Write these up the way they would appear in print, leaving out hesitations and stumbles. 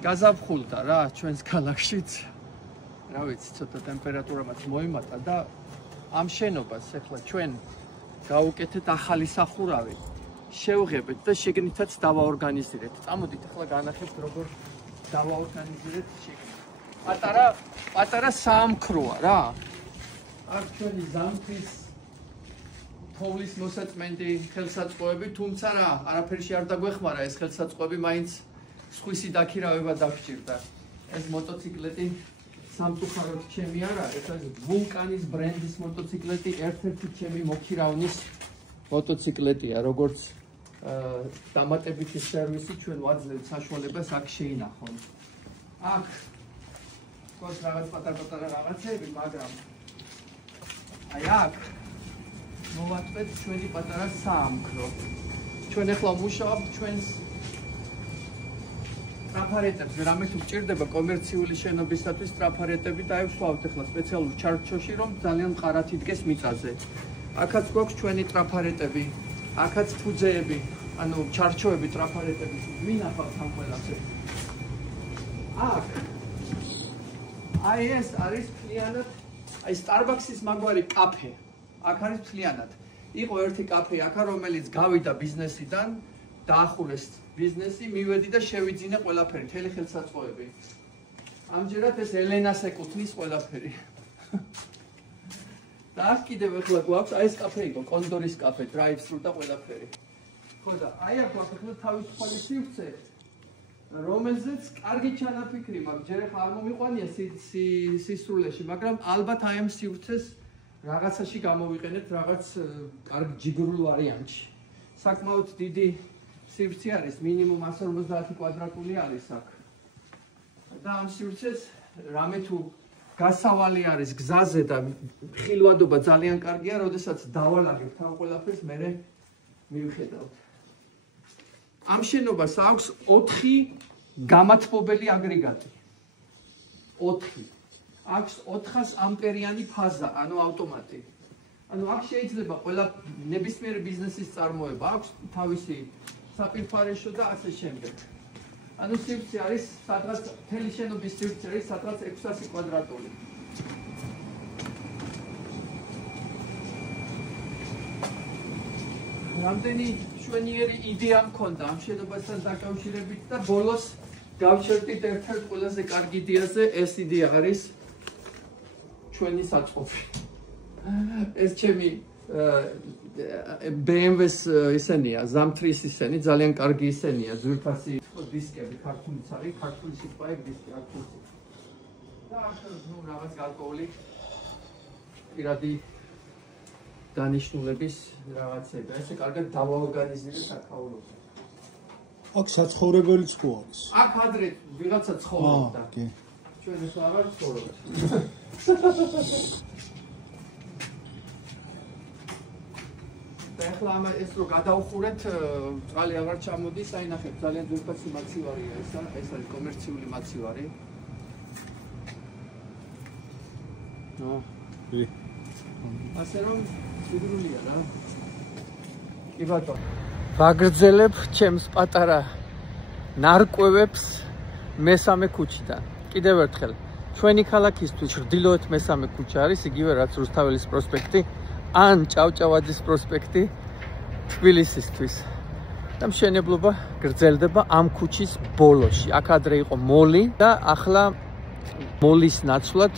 გაზაფხულდა რა ჩვენს ქალაქშიც. რა ვიცი, ცოტა ტემპერატურამაც მოიმატა და ამ შენობას ახლა ჩვენ გავუკეთეთ ახალი სახურავი. შევღებეთ და შეგნითაც დავაორგანიზირეთ. წამოდით ახლა განახებთ როგორ დავაორგანიზირეთ შეგნით. პატარა საამქროა რა. აქ ჩვენი ზამთრის თოვლის მოსაწმენდი ხელსაწყოები, თუმცა რა, არაფერში არ დაგვეხმარა ეს ხელსაწყოები, მაინც სხვისი დაქირავება დაგჭირდა. ეს მოტოციკლეტი სამწუხაროდ ჩემი არ არის, ეს ვულკანის ბრენდის მოტოციკლეტი, ერთ-ერთი ჩემი მოქირავნის მოტოციკლეტია, როგორც დამატებითი სერვისი ჩვენ ვაძლევთ საშუალებას აქ შეინახონ. აქ გქონს რაღაც პატარ-პატარა რაღაცები, მაგრამ აი აქ მოვაწვეთ ჩვენი პატარა საამქრო. ჩვენ ახლა ვმუშაობთ ჩვენს ტრაფარეტებზე, რამე თუ გჭირდება კომერციული შენობისათვის ტრაფარეტები და ვსვავთ ახლა სპეციალურ ჩარჩოში, რომ ძალიან მყარად იდგეს მიწაზე. აქაც გვაქვს ჩვენი ტრაფარეტები, აქაც ფუძეები, ანუ ჩარჩოები ტრაფარეტები. მინახავთ ამ ყველაფერს. აქ აი ეს არის მთლიანად, აი Starbucks-ის მაგვარი კაფე. აქ არის მთლიანად. იყო ერთი კაფე აქ, რომელიც გავიდა ბიზნესიდან, დაახურეს ბიზნესი, მივედი და შევიძინე ყველაფერი, მთელი ხელსაწყოები. ამჯერად ეს ელენას ეკუთვნის ყველაფერი. და აქ კიდევ ახლა გვაქვს, აი ეს კაფე იყო, კონდორის კაფე, drive-thru და ყველაფერი. ხო და აი აქ გვაქვს ახლა თავისუფალი სივრცე, რომელზეც კარგი ჩანაფიქრი მაქვს, ჯერ ახლა არ მომიყვანია სისრულეში, მაგრამ ალბათ აი ამ სივრცეს რაღაცაში გამოვიყენეთ, რაღაც კარგ ჯიგრულ ვარიანტში. საკმაოდ დიდი სივრცე არის, მინიმუმ 150 კვადრატული არის აქ. და ამ სივრცეს რამე თუ გასავალი არის გზაზე და ხილვადობა ძალიან კარგია, როდესაც დავალაგებთ ამ ყველაფერს, მე მივხედავთ. ამ შენობას აქვს 4 გამათბობელი აგრეგატი. 4. აქვს 400 ამპერიანი ფაზა, ანუ ავტომატი. ანუ აქ შეიძლება ყველა ნებისმიერი ბიზნესის წარმოება აქვს თავისი საპირფარეშო და ასე შემდეგ. ანუ სივრცე არის სადღაც მთელი შენობის სივრცე არის სადღაც 600 კვადრატული. რამდენი შვენიერი იდეა მქონდა ამ შენობასთან დაკავშირებით და ბოლოს გავჩერდით ერთ-ერთ ყველაზე კარგ იდეაზე, ეს იდეა არის ჩვენი საწყობი. ეს ჩემი BMW-ს ისენია, ზამთრის ისენი, ძალიან კარგი ისენია, ძვირფასი დისკები, ქართულიც არის, ქართული სიტყვაა დისკი, ქართული. და ახლა ნუ რაღაც გარკვეული პირადი დანიშნულების რაღაცები. ესე კარგად დავაორგანიზირე საქაუროზე. აქ საცხოვრებელიც ხო არის? აქ ადრე ვიღაცა ცხოვრობდა. ჩვენ ეს აღარ ცხოვრობთ. ახლა ეს რო გადავხურეთ, წყალი აღარ ჩამოდის, აი ნახეთ, ძალიან ძვირფასი მაცივარია ეს არის კომერციული მაცივარი. ასე რომ სიგურულია რა. კი ბატონო. ვაგრძელებ ჩემს პატარა ნარკვევებს მესამე ქუჩიდან. კიდევ ერთხელ, ჩვენი ქალაქისთვის ჩრდილოეთ მესამე ქუჩა არის, იგივე რაც რუსთაველის პროსპექტი. ან ჭავჭავაძის პროსპექტი თბილისისთვის. და მშენებლობა გრძელდება ამ ქუჩის ბოლოში. აქ ადრე იყო მოლი და ახლა მოლის ნაცვლად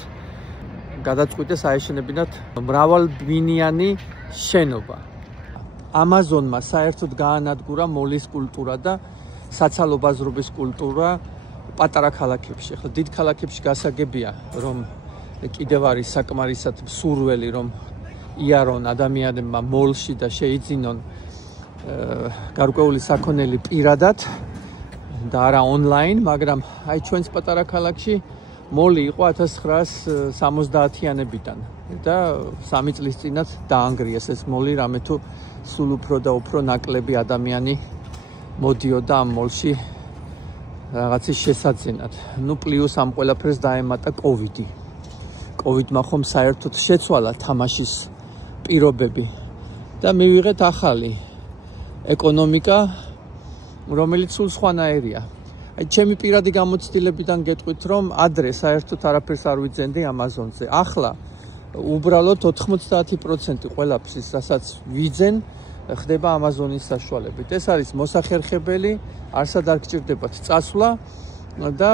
გადაწყვიტეს აეშენებინათ მრავალბინიანი შენობა. ამაზონმა საერთოდ გაანადგურა მოლის კულტურა და საცალო ბაზრობის კულტურა პატარა ქალაქებში. ახლა დიდ ქალაქებში გასაგებია, რომ კიდევ არის საკმარისად მსურველი, რომ იარონ ადამიანებმა მოლში და შეიძინონ გარკვეული საქონელი პირადად და არა ონლაინ, მაგრამ აი ჩვენს პატარა ქალაქში მოლი იყო 1970-იანებიდან და 3 წლის წინათ დაანგრიეს ეს მოლი, რამე თუ სულ უფრო და უფრო ნაკლები ადამიანი მოდიოდა ამ მოლში რაღაცის შესაძენად. ნუ პლუს ამ ყველაფერს დაემატა კოვიდი. კოვიდმა ხომ საერთოდ შეცვალა თამაშის პირობები და მივიღეთ ახალი ეკონომიკა, რომელიც სულ სხვანაირია. აი ჩემი პირადი გამოცდილებიდან გეტყვით რომ ადრე საერთოდ არაფერს არ ვიძენდი Amazon-ზე. ახლა უბრალოდ 90% ყველაფრის რასაც ვიძენ ხდება Amazon-ის საშუალებით. ეს არის მოსახერხებელი, არსად არ გჭირდებათ წასვლა და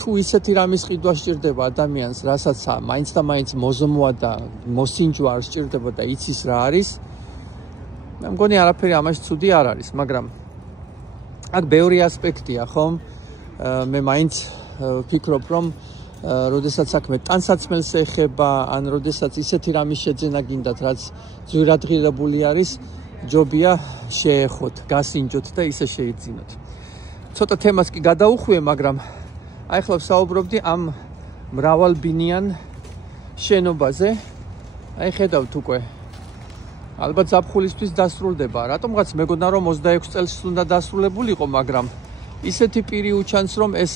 თუ ისეთი რამის ყიდვა სჭირდება ადამიანს, რასაც მაინც და მაინც მოზმვა და მოსინჯვა არ სჭირდება და იცის რა არის, მე მგონი არაფერი ამაში ცუდი არ არის, მაგრამ აქ ბევრი ასპექტია, ხომ? მე მაინც ვფიქრობ, რომ როდესაც საქმე ტანსაცმელს ეხება, ან როდესაც ისეთი რამის შეძენა გინდათ, რაც ძვირადღირებული არის, ჯობია შეეხოთ, გასინჯოთ და ისე შეიძინოთ. ცოტა თემას კი გადაუხვიე, მაგრამ აი ახლა ვსაუბრობდი ამ მრავალბინიან შენობაზე. აი ხედავთ უკვე. ალბათ ზაფხულისთვის დასრულდება. რატომღაც მეგონა რომ 26 წელს უნდა დასრულებულიყო, მაგრამ ისეთი პირი უჩანს, რომ ეს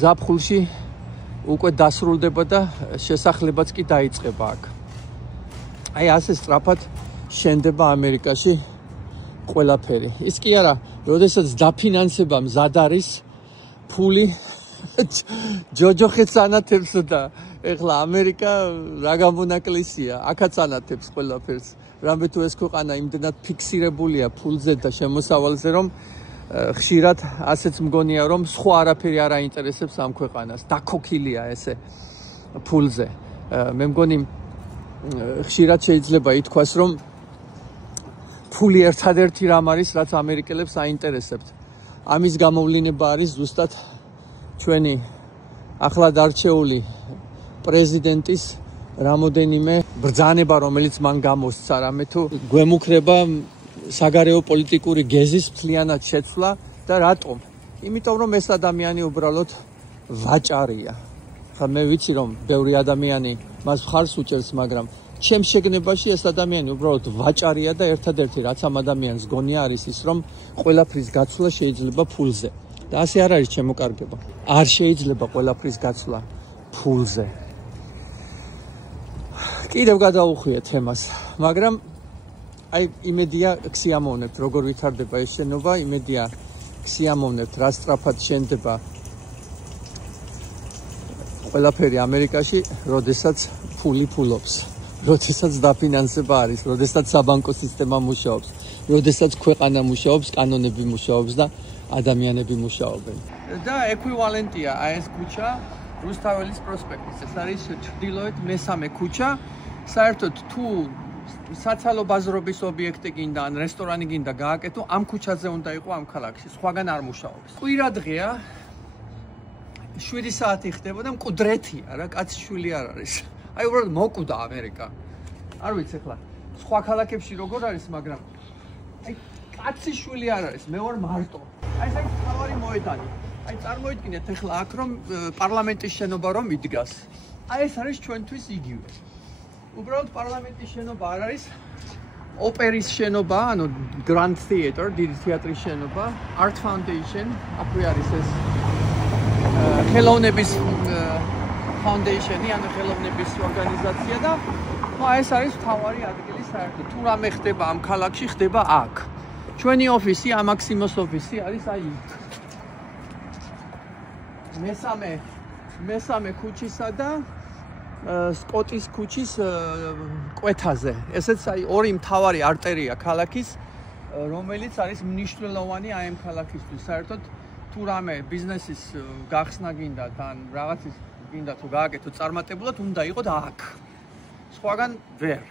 ზაფხულში უკვე დასრულდება და შესახლებაც კი დაიწყება აქ. აი ასე სწრაფად შენდება ამერიკაში ყველაფერი. ის კი არა, როდესაც დაფინანსება მზად არის, ფული ჯოჯოხეთს ანათებს და ეხლა ამერიკა რა გამონაკლისია, აქაც ანათებს ყველაფერს. რამე თუ ეს ქვეყანა იმდენად ფიქსირებულია ფულზე და შემოსავალზე, რომ ხშირად ასეც მგონია, რომ სხვა არაფერი არ აინტერესებს ამ ქვეყანას. დაქოქილია ესე ფულზე. მე მგონი ხშირად შეიძლება ითქვას, რომ ფული ერთადერთი რამ არის, რაც ამერიკელებს აინტერესებთ. ამის გამოვლინება არის ზუსტად ჩვენი ახლად არჩეული პრეზიდენტის რამოდენიმე ბრძანება, რომელიც მან გამოსცა, რამე თუ გვემუქრება საგარეო პოლიტიკური გეზის მთლიანად შეცვლა და რატომ? იმიტომ რომ ეს ადამიანი უბრალოდ ვაჭარია. ხა მე ვიცი რომ ბევრი ადამიანი მას მხარს უჭერს, მაგრამ ჩემს შეგნებაში ეს ადამიანი უბრალოდ ვაჭარია და ერთადერთი რაც ამ ადამიანს გონია არის ის, რომ ყველაფრის გაცვლა შეიძლება ფულზე. და ასე არ არის შემოკარგება. არ შეიძლება ყველაფრის გაცვლა ფულზე. კიდევ გადაუხვიე თემას, მაგრამ აი იმედია ქსიამოვნებთ როგორ ვითარდება ეს შენობა, იმედია ქსიამოვნებთ რა სწრაფად შენდება ყველაფერი ამერიკაში, როდესაც ფული ფულობს, როდესაც დაფინანსება არის, როდესაც საბანკო სისტემა მუშაობს, როდესაც ქვეყანა მუშაობს, კანონები მუშაობს და ადამიანები მუშაობენ. და ეკვივალენტია აი ეს ქუჩა რუსთაველის პროსპექტის. ეს არის ჩრდილოეთ მესამე ქუჩა. საერთოდ თუ საცალო ბაზრობის ობიექტი გინდა ან რესტორანი გინდა გააკეთო, ამ ქუჩაზე უნდა იყო ამ ქალაქში, სხვაგან არ მუშაობს. კვირა დღეა 7 საათი ხდება და მკვდრეთია რა, კაცი შვილი არ არის. აი უბრალოდ მოკვდა ამერიკა. არ ვიცი ახლა სხვა ქალაქებში როგორ არის, მაგრამ აი კაცი შვილი არ არის, მე ვარ მარტო. აი ეს არის თავარი მოედანი. აი წარმოიდგინეთ ახლა აქ რომ პარლამენტის შენობა რომ იდგას. აი ეს არის ჩვენთვის იგივე. უბრალოდ პარლამენტის შენობა არ არის, ოპერის შენობა, ანუ Grand Theater, დიდი თეატრის შენობა, Art Foundation, აქვე არის ეს ხელოვნების Foundation-ი, ანუ ხელოვნების ორგანიზაცია და ეს არის თავარი ადგილი საერთოდ. თუ რამე ხდება ამ ქალაქში, ხდება აქ. ჩვენი ოფისი, ამაქსიმოს ოფისი არის აი იქ. მესამე ქუჩისა და სკოტის ქუჩის კვეთაზე. ესეც აი ორი მთავარი არტერია ქალაქის, რომელიც არის მნიშვნელოვანი აი ამ ქალაქისთვის. საერთოდ თუ რამე ბიზნესის გახსნა გინდათ ან რაღაცის გინდა თუ გააკეთო წარმატებულად, უნდა იყოთ აქ. სხვაგან ვერ.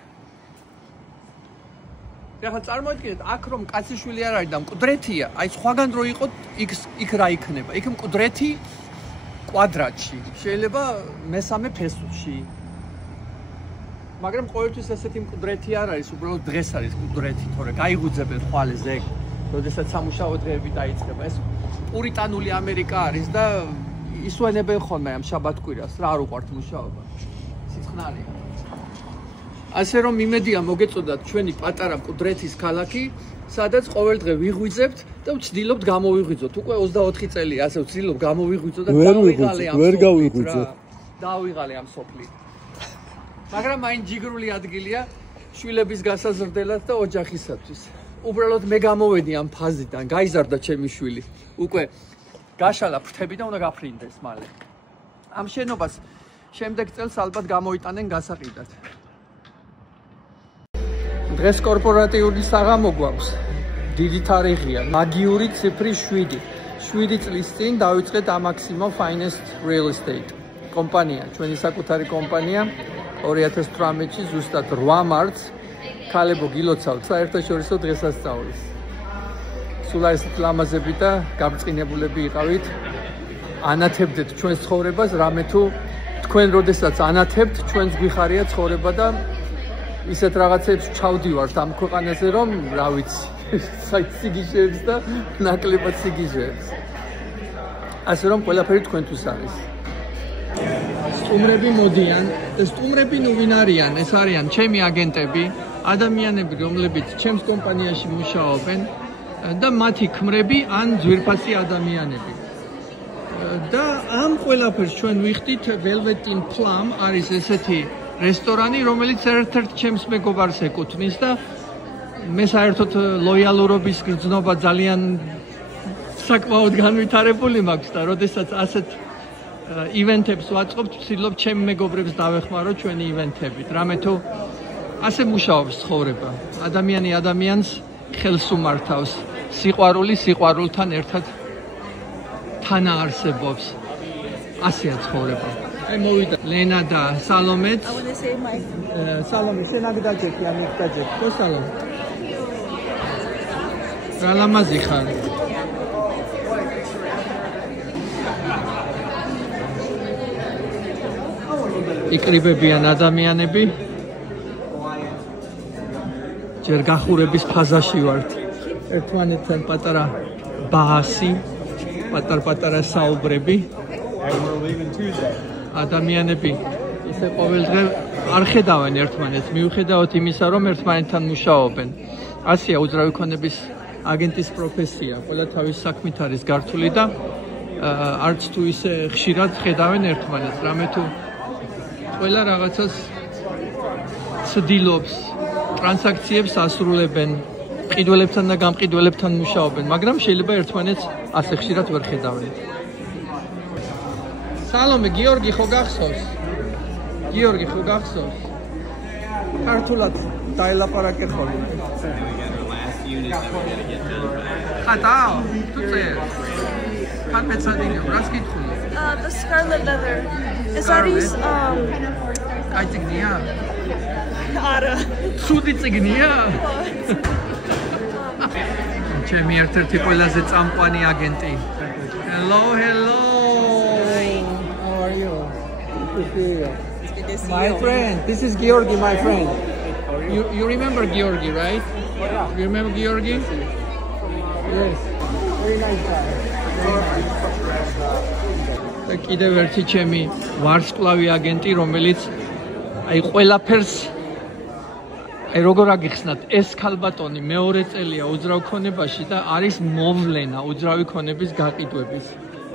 ახლა წარმოიდგინეთ, აქ რომ კაციშვილი არ არის და მკვდრეთია, აი სხვაგან რო იყოთ, იქ რა იქნება? იქ მკვდრეთი კვადრატში, შეიძლება მესამე ფესვში. მაგრამ ყოველთვის ესეთი მკვდრეთი არ არის, უბრალოდ დღეს არის მკვდრეთი, თორე გაიგუძებენ ხვალეს ეგ, როდესაც სამუშაო დღეები დაიწყება. ეს პურიტანული ამერიკა არის და ისვენებენ ხოლმე ამ შაბათ-კვირას, რა არ უყვართ მუშაობა. სიწყნარია. ასე რომ იმედია მოგეწოდათ ჩვენი პატარა მკვდრეთის ქალაქი, სადაც ყოველ დღე ვიღვიძებთ და ვცდილობთ გამოვიღვიძოთ. უკვე 24 წელია ასე ვცდილობ გამოვიღვიძო და დავიღალე ამ სოფლით. მაგრამ მაინც ჯიგრული ადგილია შვილების გასაზრდელად და ოჯახისათვის. უბრალოდ მე გამოვედი ამ ფაზიდან, გაიზარდა ჩემი შვილი. უკვე გაშალა ფრთები და უნდა გაფრინდეს მალე. ამ შენობას შემდეგ წელს ალბათ გამოიტანენ გასაყიდად. დღეს კორპორატიული საღამო გვაქვს. დიდი თარიღია. მაგიური ციფრი 7. 7 წლის წინ დავიწყეთ Amaximo Finest Real Estate. კომპანია, ჩვენი საკუთარი კომპანია 2018-ში ზუსტად 8 მარტს ქალებო გილოცავთ საერთაშორისო დღესასწაულის. სულ ეს ლამაზები და გამწყინებულები იყავით. ანათებდეთ ჩვენს ცხოვრებას, რამე თუ თქვენ როდესაც ანათებთ, ჩვენს გვიხარია ცხოვრება და ისეთ რაღაცებს ჩავდივართ ამ ქვეყანაზე, რომ რა ვიცი, სიგიჟეებს და ნაკლებად სიგიჟეებს. ასე რომ ყველაფერი თქვენთვის არის. სტუმრები მოდიან, სტუმრები ნუ ვინ არიან? ეს არიან ჩემი აგენტები, ადამიანები, რომლებიც ჩემს კომპანიაში მუშაობენ და მათი ქმრები ან ძვირფასი ადამიანები. და ამ ყველაფერს ჩვენ ვიხდით Velvet in Plum არის ესეთი რესტორანი, რომელიც ერთ-ერთ ჩემს მეგობარს ეკუთვნის და მე საერთოდ ლოიალურობის გრძნობა ძალიან საკმაოდ განვითარებული მაქვს და როდესაც ასეთ ივენთებს ვაწყობთ, ვცდილობ ჩემ მეგობრებს დავეხმარო ჩვენი ივენთებით. რამე თუ ასე მუშაობს ცხოვრება. ადამიანი ადამიანს ხელს უმართავს. სიყვარული სიყვარულთან ერთად თანაარსებობს. ასეა ცხოვრება. აი მოვიდა ლენა და სალომეც. სალომე, შენ აქ დაჯექი, ამ იქ დაჯექი. ხო სალომე? რა ლამაზი ხარ. იკრიბებიან ადამიანები. ჯერ გახურების ფაზაში ვართ. ერთმანეთთან პატარა ბაასი, პატარ-პატარა საუბრები. ადამიანები ისე ყოველდღე არ ხედავენ ერთმანეთს, მიუხედავად იმისა, რომ ერთმანეთთან მუშაობენ. ასეა უძრავი ქონების აგენტის პროფესია. ყველა თავის საქმით არის გართული და არც თუ ისე ხშირად ხედავენ ერთმანეთს. რამე თუ ყველა რაღაცას ცდილობს, ტრანზაქციებს ასრულებენ, მყიდველებთან და გამყიდველებთან მუშაობენ, მაგრამ შეიძლება ერთმანეთს ასე ხშირად ვერ ხედავენ. სალომე, გიორგი ხო გახსოვს? გიორგი ხო გახსოვს? ქართულად დაელაპარაკე ხოლმე. ხატაო, თუ წერ. ხატმეცადინე, რას კითხული? The scarlet leather. ეს არის კაი წიგნია? არა. ცუდი წიგნია? ჩემი ერთ-ერთი ყველაზე წამყვანი აგენტი. Hello, hello. How are you? Good to see you. My friend, this is Georgi, my friend. You remember Georgi, right? You remember Georgi? Yes. Very nice guy. კიდევ ერთი ჩემი ვარსკვლავი აგენტი, რომელიც აი ყველაფერს აი როგორ აგიხსნათ, ეს ქალბატონი მეორე წელია უძრავ ქონებაში და არის მოვლენა უძრავი ქონების გაყიდვების.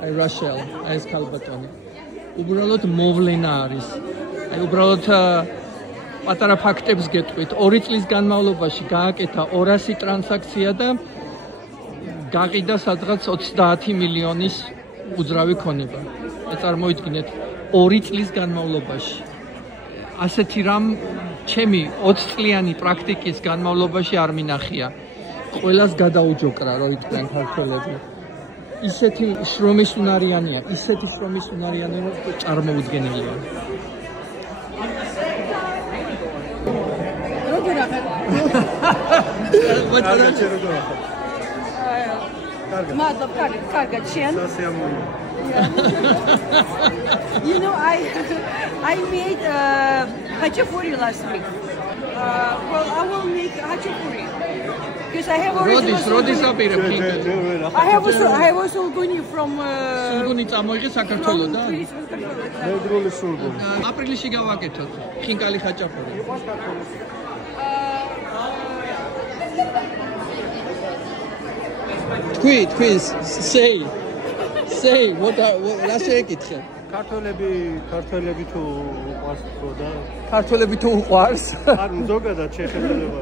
აი რაშელ, აი ეს ქალბატონი. უბრალოდ მოვლენა არის. აი უბრალოდ პატარა ფაქტებს გეტყვით. 2 წლის განმავლობაში გააკეთა 200 ტრანზაქცია და გაყიდა სადღაც 30 მილიონის უძრავი ქონება. წარმოიდგინეთ 2 წლის განმავლობაში. ასეთი რამ ჩემი 20 წლიანი პრაქტიკის განმავლობაში არ მინახია. ყველას გადაუჯოკრა, რო იყვნენ ქართველები. ისეთი შრომის უნარიანია, ისეთი შრომის უნარიანი, რომ წარმოუდგენელია. როგორ ახალ? მადლობ, კარგად, შენ? You know, I made hachapuri last week. Well, I will make hachapuri because I have already. Rodis აპირებ ხინკა. I have also Sulguni from. Sulguni წამოიღე საქართველოდან? მეგრული სულგუნი. აპრილში გავაკეთოთ ხინკალი ხაჭაპური. თქვი, say, what რა შეეკითხე? ქართველები თუ უყვარს ხო და ქართველები თუ უყვარს? არ ზოგადად შეხედულება.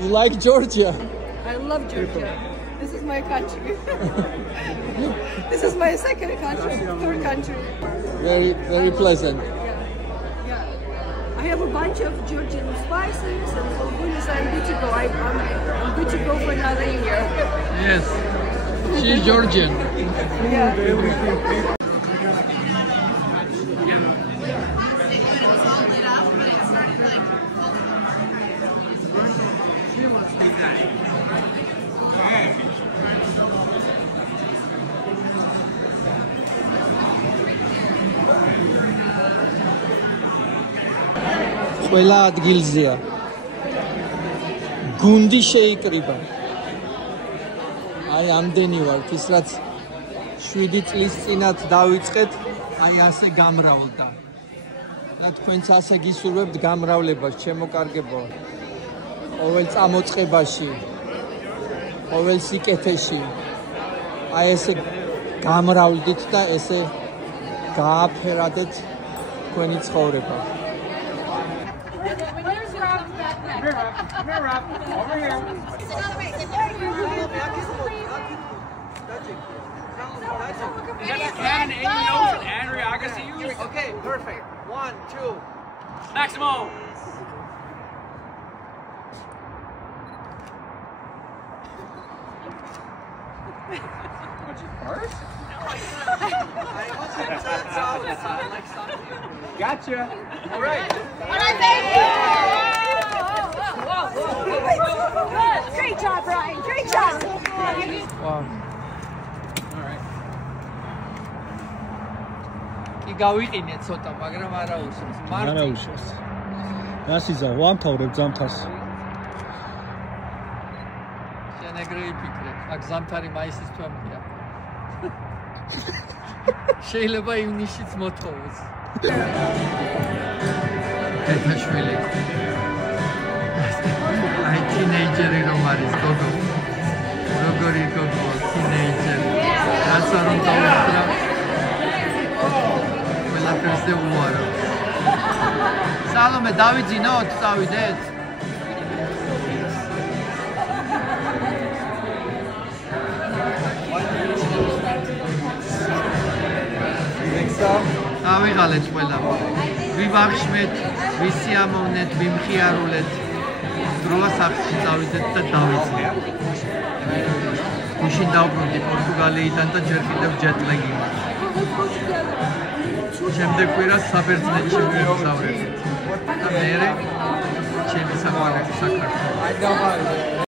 You like Georgia? I love Georgia. This is my country. This is my second country, third country. Very pleasant. Yeah. I have a bunch of Georgian spices and bulgurias. I'm good to go. I'm good to go for another year. Yes. She's Georgian. Yeah. ყველა ადგილზეა. გუნდი შეიკრიბა. აი ამდენი ვართ, ის რაც 7 წლის წინათ დავიწყეთ, აი ასე გამრავლდა. და თქვენც ასე გისურვებთ გამრავლებას, ჩემო კარგებო. ყოველ წამოწყებაში, ყოველ სიკეთეში. აი ესე გამრავლდით და ესე გააფერადეთ თქვენი ცხოვრება. Mirror up, over here. You got the cannon in your nose and Andrea Agassi use? Okay, perfect. 1, 2. Maximo! First? Gotcha. All right. Great job, Brian. Great job. Wow. All right. კი გავიყინე ცოტა, მაგრამ არა უშავს. არა უშავს. გასიზა, ვამთავრებ ძამთას. შენეგრეი ფიქრე, აქ ზამთარი მაისის თვემია. შეიძლება ივნისშიც მოთხოვოს. ეთაშვილი. აი თინეიჯერი რომ არის გოგო. როგორი გოგო, თინეიჯერი. რაცა რომ დავუხრა. ყველაფერზე უარო. სალომე დავიძინოთ, წავიდეთ. ავიღალეთ ყველა. ვიბავშვეთ, ვისიამოვნეთ, ვიმხიარულეთ. დროა სახლში წავიდეთ და დავიწყეთ. გუშინ დავბრუნდი პორტუგალიიდან და ჯერ კიდევ ჯეტლეგი მაქვს. შემდეგ კვირას საბერძნეთში ვიმსავრებთ. და მერე ჩემი საყვარელი საქართველო.